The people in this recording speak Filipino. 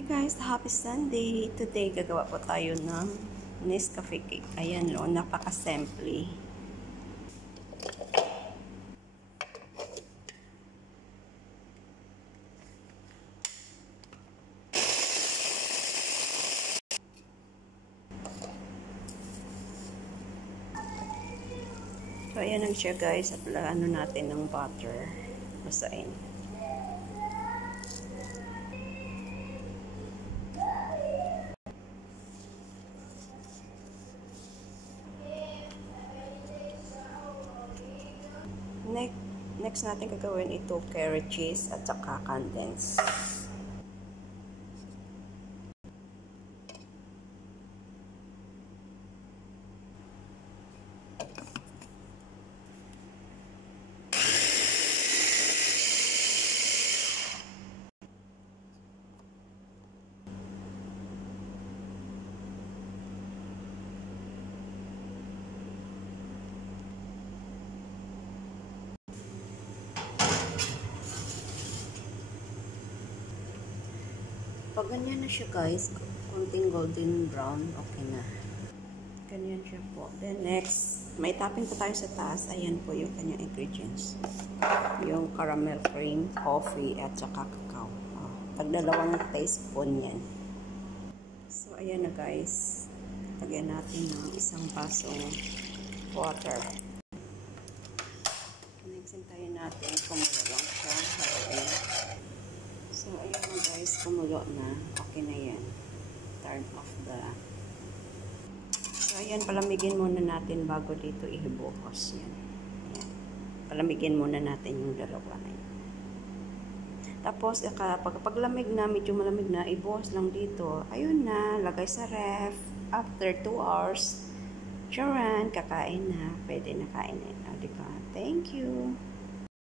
Hi guys, happy Sunday! Today gagawa po tayo ng Nescafe cake. Ayan lo, napaka-simple. So ayan lang siya guys, at ano natin ng butter. Basain. Next natin gagawin ito carrot cheese at saka condensed. Pag ganyan na siya guys, konting golden brown, okay na. Ganyan siya po. Then next, may topping po tayo sa taas. Ayan po yung kanyang ingredients. Yung caramel cream, coffee, at saka cacao. Pagdalawang teaspoon yan. So ayan na guys. Lagyan natin ng isang basong water. Next, hintayin natin kumulo lang siya. Okay. So, ayan na guys, kumulo na. Okay na yan. Turn off the... So, ayan, palamigin muna natin bago dito ibuhos yan. Ayan. Palamigin muna natin yung dalawa na yan. Tapos, paglamig na, medyo malamig na, ibuhos lang dito. Ayun na, lagay sa ref. After 2 hours, charan, kakain na. Pwede na kainin. Diba? Thank you.